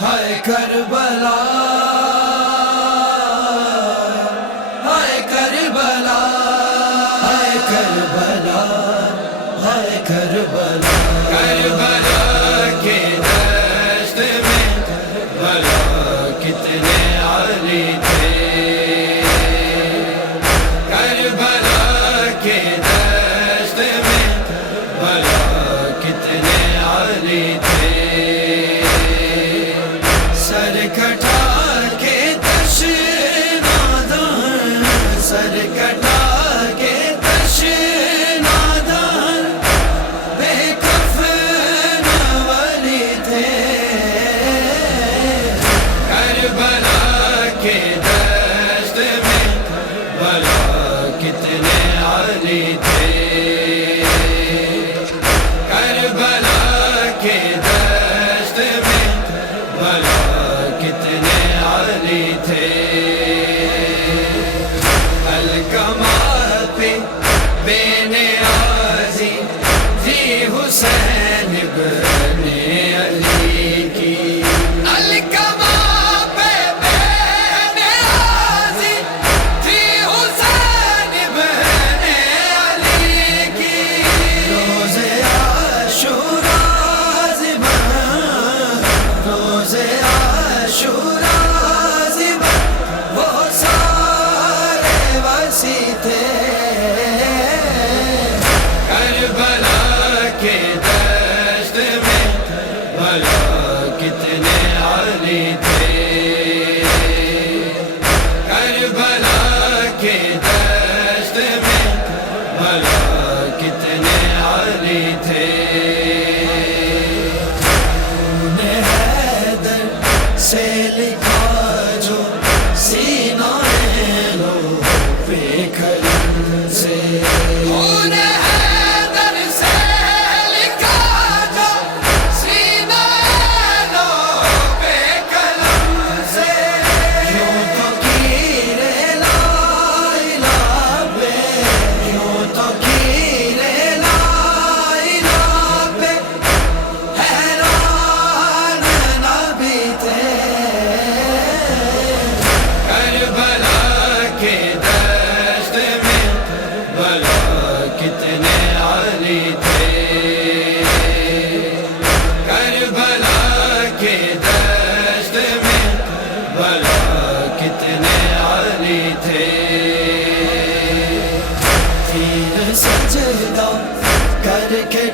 ہائے کربلا ہائے کربلا ہائے کربلا ہائے کربلا کربلا کے دشت میں کربلا کتنے علی تھے کربلا کے دشت میں کربلا کتنے علی تھے سر کٹا کے تشنادان سر کٹا کے تشنادان بے کفن ولی تھے کربلا کے دشت میں کربلا کتنے علی تھے کربلا کے دشت میں کربلا کتنے علی تھے الکمال پہ بے نیازی تھی حسین ابن علی کی الکمال پہ بے نیازی تھی حسین ابن علی کی روزے عاشوراء زبان روزے عاشوراء زبان وہ سارے وسیع تھے کربلا کے دشت میں کربلا کتنے علی تھے کربلا کے دشت میں کربلا کتنے علی تھے حیدر سے لکھا جو سینہ لو پہ قلم سے خون حیدر سے لکھا جو سینہ لو پہ قلم سے کیوں تو کیرے لا الہ پہ کیوں تو کیرے لا الہ پہ حیران نبی تھے کربلا کے دشت میں کربلا کتنے علی تھے کربلا کے دشت میں کربلا کتنے علی تھے تیر سجدہ کر کے